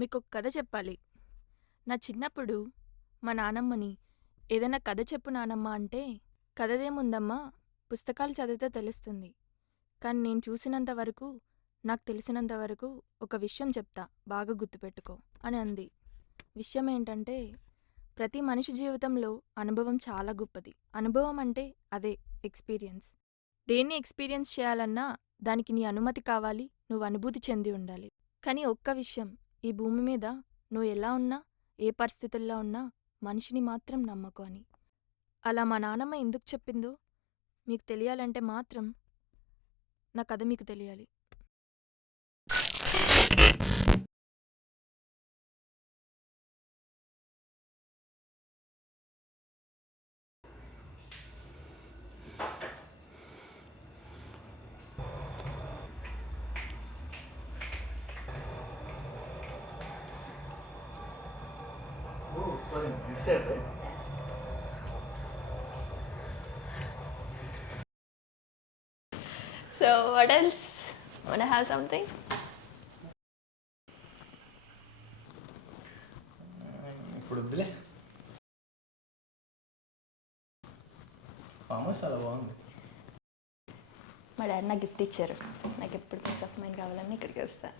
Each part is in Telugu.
మీకొక కథ చెప్పాలి. నా చిన్నప్పుడు మా నానమ్మని ఏదైనా కథ చెప్పు నానమ్మ అంటే, కథదేముందమ్మా పుస్తకాలు చదివితే తెలుస్తుంది. కానీ నేను చూసినంత వరకు, నాకు తెలిసినంత వరకు ఒక విషయం చెప్తా బాగా గుర్తుపెట్టుకో అని అంది. విషయం ఏంటంటే, ప్రతి మనిషి జీవితంలో అనుభవం చాలా గొప్పది. అనుభవం అంటే అదే ఎక్స్‌పీరియన్స్. దేన్ని ఎక్స్‌పీరియన్స్ చేయాలన్నా దానికి నీ అనుమతి కావాలి, నువ్వు అనుభూతి చెంది ఉండాలి. కానీ ఒక్క విషయం, ఈ భూమి మీద నువ్వు ఎలా ఉన్నా, ఏ పరిస్థితుల్లో ఉన్నా మనిషిని మాత్రం నమ్మకు అని. అలా మా నానమ్మ ఎందుకు చెప్పిందో మీకు తెలియాలంటే మాత్రం నా కథ మీకు తెలియాలి. Oh, sorry, this side, right? So what else? Wanna have something? ఇప్పుడు వద్దులే. ఫామ్ హౌస్ చాలా బాగుంది. మా డాడీ నాకు గిఫ్ట్ ఇచ్చారు. నాకు ఎప్పుడు పీస్ ఆఫ్ మైండ్ కావాలని ఇక్కడికి వస్తా.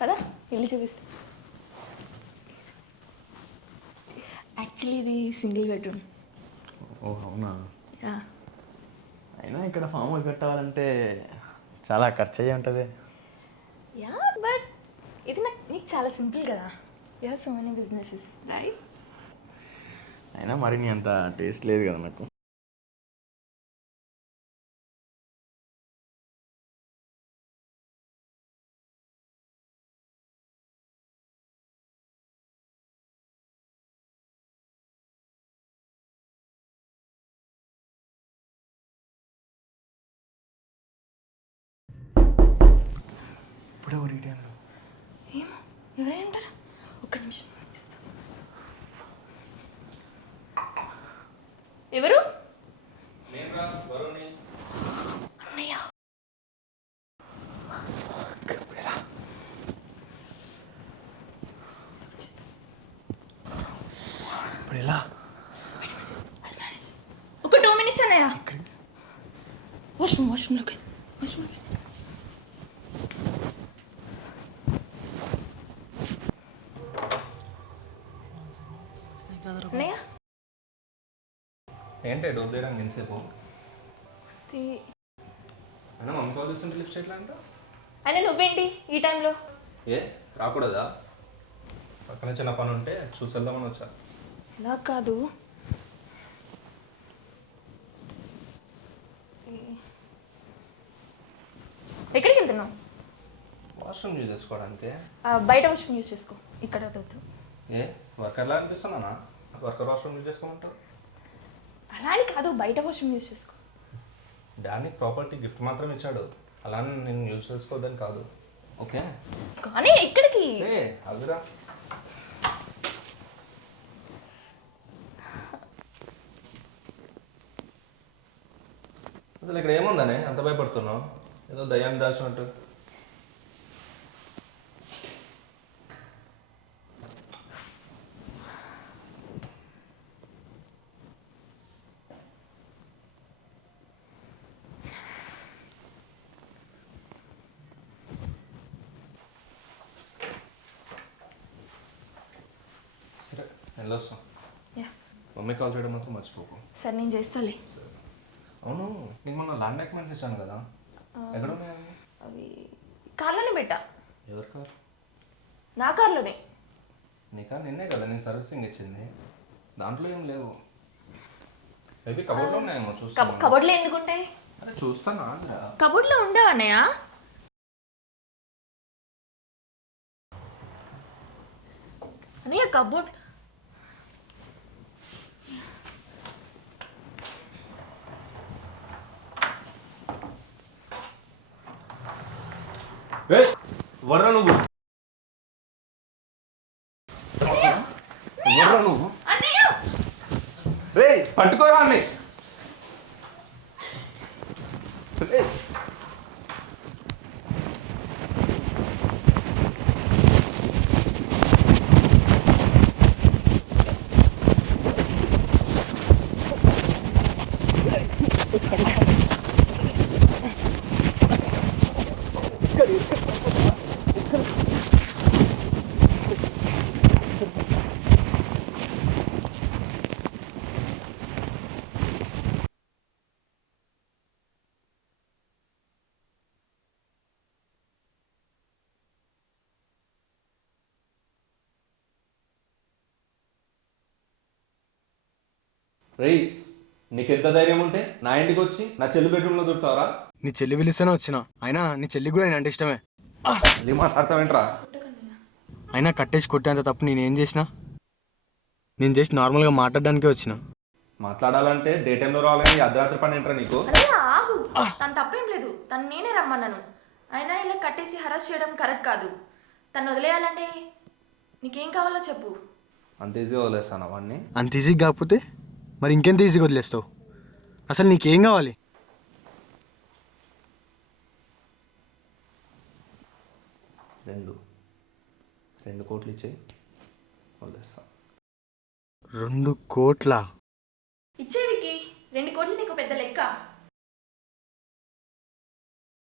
పదా ఇల్లు చూపిస్తా. యాక్చువల్లీ ఇది సింగిల్ బెడ్రూమ్. ఓ అవునా? యా. అయినా ఇక్కడ ఫామ్ హౌస్ కట్టాలంటే చాలా ఖర్చు అయ్యి ఉంటుంది. యా బట్ ఇది నీకు చాలా సింపుల్ కదా. You have so many businesses right. అయినా మరి నీ అంత టేస్ట్ లేదు కదా నాకు. ఇప్పుడే రీటైన్లో ఏమో ఎవరే అంటారు. ఒక్క నిమిషం ఎవరు? అన్నయ్య. ఇప్పుడు ఎలా? ఒక 2 minutes అన్నయ్య. వాష్రూమ్లోకి. అన్నయ్య ఏంటి డోర్ తీయడానికి ఎంతసేపు? అయినా మమ్మీ కాల్ చేస్తుంటే లిఫ్ట్ చేయట్లా అంట. అయినా నువ్వేంటి ఈ టైంలో? ఏ రాకూడదా? పక్కన చిన్న పని ఉంటే చూసేద్దామని వచ్చా. ఇలా కాదు. ఎక్కడికి వెళ్తున్నావు? వాష్రూమ్ యూజ్ చేసుకోవడానికి. బయట వాష్రూమ్ యూజ్ చేసుకో, ఇక్కడ వద్దు. ఏ వర్కర్లా అనిపిస్తున్నానా? వర్కర్ వాష్రూమ్ యూజ్ చేసుకోమంటారు. అలా అని కాదు, బయట వాష్రూమ్ యూజ్ చేసుకో. డాడీ ప్రాపర్టీ గిఫ్ట్ మాత్రం ఇచ్చాడు, అలా నేను యూజ్ చేసుకోవద్దని కాదు. ఓకే కానీ ఎక్కడికి? ఏ అదురా. అసలు ఇక్కడ ఏముందని అంత భయపడుతున్నావు? ఏదో దయ్యాన్ని దాచినట్టు. సరే వెళ్ళొస్తాం. యా మమ్మీ కాల్ చేయడం మాత్రం మర్చిపోకు. సరే నేను చేస్తాలే. అవును, నీకు మొన్న ల్యాండ్ డాక్యుమెంట్స్ ఇచ్చాను కదా, ఎక్కడ ఉన్నాయి అవి? అవి కార్లోనే పెట్టా. ఎవరి కార్? నా కార్లోనే. నీకా? నిన్నే కదా నేను సర్వీసింగ్ ఇచ్చింది, దాంట్లో ఏం లేవు. మేబీ కబోర్డ్లో ఉన్నాయేమో, చూస్తాను. కబోర్డ్లో ఎందుకు ఉంటాయి? అరే చూస్తాను ఆంధ్రా. కబోర్డ్లో ఉండవు అన్నయ్య. అన్నయ్య కబోర్డ్ వర్ర నువ్వు వర్ర నువ్వు రే పట్టుకోరా అన్ని. రేయ్, నీకెంత ధైర్యం ఉంటే నా ఇంటికి వచ్చి నా చెల్లి బెడ్రూమ్లో దొరుకుతావరా? నీ చెల్లి పిలిస్తేనే వచ్చిన. అయినా నీ చెల్లి కూడా నేనంటే ఇష్టమే. మళ్ళీ మాట్లాడతావేంట్రా? అయినా కట్టేసి కొట్టేంత తప్పు నేనేం చేసినా? నేను జస్ట్ నార్మల్గా మాట్లాడడానికే వచ్చిన. మాట్లాడాలంటే డే టైంలో రావాలి కానీ అర్ధరాత్రి పని ఏంట్రా నీకు? అదే ఆగు, తను తప్పేం లేదు, తను నేనే రమ్మన్నాను. అయినా ఇలా కట్టేసి హరాస్ చేయడం కరెక్ట్ కాదు. తను వదిలేయాలంటే నీకేం కావాలో చెప్పు. అంత ఈజీగా వదిలేస్తాను అవన్నీ. అంత ఈజీగా కాకపోతే మరి ఇంకెంత ఈజీగా వదిలేస్తావు? అసలు నీకేం కావాలి? రెండు కోట్లు ఇచ్చేయి, వదిలేస్తా. 2 కోట్ల? ఇచ్చేవికి 2 కోట్లు నీకు పెద్ద లెక్క.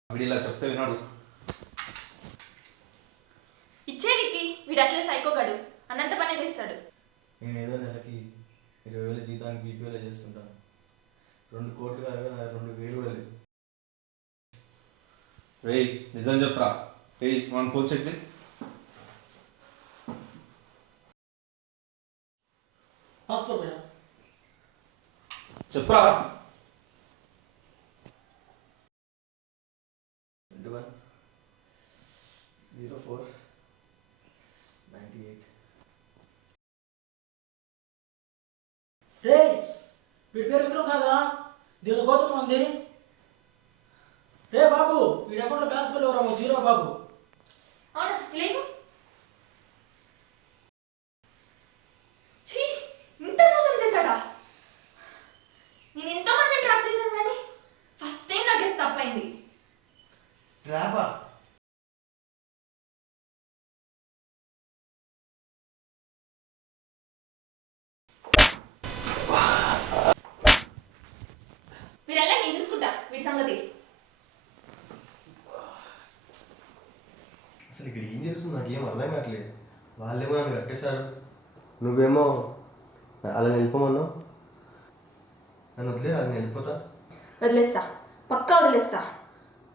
వీడు ఇలా చెప్తే వినాడు. ఇచ్చేవికి వీడు అసలే సైకోగాడు, అన్నంత పనే చేస్తాడు. నేను ఏదో నెలకి 20,000 జీతానికి బీపీఓలో చేస్తుంటాను. 2 కోట్లు కాదు, 2,000 కూడా లేదు. రేయ్, నిజం చెప్పరా? రేయ్, మన ఫోన్ చెక్ చేయి. చెప్పరా? 210498. రే వీడి పేరు విక్రమ్ కాదరా, దీనిలో గౌతమ్ ఉంది. రే బాబు, వీడి అకౌంట్లో బ్యాలెన్స్ వెళ్ళవరా, 0 బాబు. అవునా, లేదు. ఛీ, ఇంత మోసం చేశాడా? నేను ఎంతో మందిని ట్రాప్ చేశాను కానీ ఫస్ట్ టైం నాకు తప్పైంది. రాబా మీరెల్లా, నేను చూసుకుంటా వీడి సంగతి. అసలు ఇక్కడ ఏం చేస్తుంది నాకేం అర్థం కావట్లేదు. వాళ్ళేమో నన్ను కట్టేశారు, నువ్వేమో అలా వెళ్ళిపోమన్నావు. నన్ను వదిలే, అది నేను వెళ్ళిపోతా. వదిలేస్తా, పక్కా వదిలేస్తా.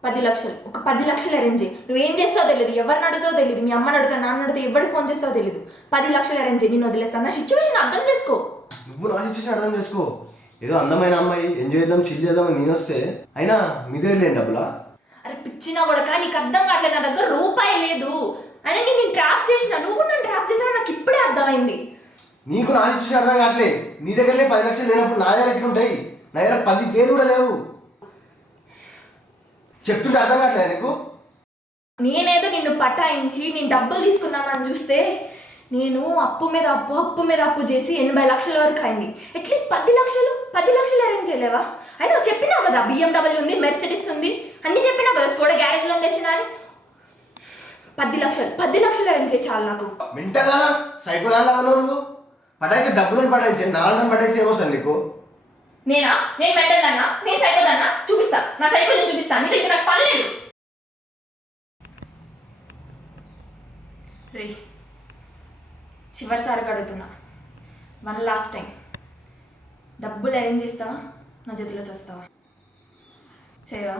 10 లక్షలు, ఒక 10 లక్షలు అరేంజ్ చేయి. నువ్వేం చేస్తావు తెలియదు, ఎవరిని అడుగుతావు తెలియదు, మీ అమ్మని అడుగుతా, నాన్న అడుగుతా, ఎవరికి ఫోన్ చేస్తావు తెలియదు. 10 లక్షలు అరేంజ్ చేయి, నేను వదిలేస్తాను. నా సిచ్యువేషన్ అర్థం చేసుకో. నువ్వు నా సిచ్యువేషన్ అర్థం చేసుకో. ఏదో అందమైన అమ్మాయి, ఎంజాయ్ చేద్దాం, చిల్ చేద్దామని నేను వస్తే అయినా మీ దగ్గర లేని డబ్బులా? అరే పిచ్చినా కూడా కానీ నీకు అర్థం కావట్లేదు, నా దగ్గర రూపాయి లేదు. అయినా నేను ట్రాప్ చేసిన, నువ్వు కూడా నన్ను ట్రాప్ చేసినా నాకు ఇప్పుడే అర్థమైంది. నీకు నా సిచ్యువేషన్ అర్థం కావట్లేదు. నీ దగ్గరలే 10 లక్షలు లేనప్పుడు నా దగ్గర ఎట్లుంటాయి? నా దగ్గర 10,000 కూడా లేవు. చెప్తుంటే అర్థం కావట్లేదు నీకు? నేనేదో నిన్ను పటాయించి నేను డబ్బులు తీసుకున్నానని చూస్తే నేను అప్పు మీద అప్పు, అప్పు మీద అప్పు చేసి 80 లక్షల వరకు అయింది. అట్లీస్ట్ 10 లక్షలు అరేంజ్ చేయలేవా? అయినా చెప్పినావు కదా, BMW ఉంది, మెర్సిడీస్ ఉంది, అన్నీ చెప్పినావు కదా, స్కోడా గ్యారేజ్లో తెచ్చినా అని. 10 లక్షలు అరేంజ్ చేయి చాలు నాకు. వింటదా సైకోదానిలా ఉన్నావు నువ్వు. పటాయిస్తే డబ్బులను పటాయించే, నాలుగు పటాయిస్తే ఏమొస్తుంది నీకు? నేను మెంటల్దన్నా, నేను సైకోదన్నా? చూపిస్తా, నా సైకోని చూపిస్తా. నీ దగ్గర నాకు పని లేదు. రే, చివరిసారిగా అడుగుతున్నా, 1 లాస్ట్ టైం, డబ్బులు అరేంజ్ చేస్తావా, నా చేతిలో చేస్తావా? చేయవా?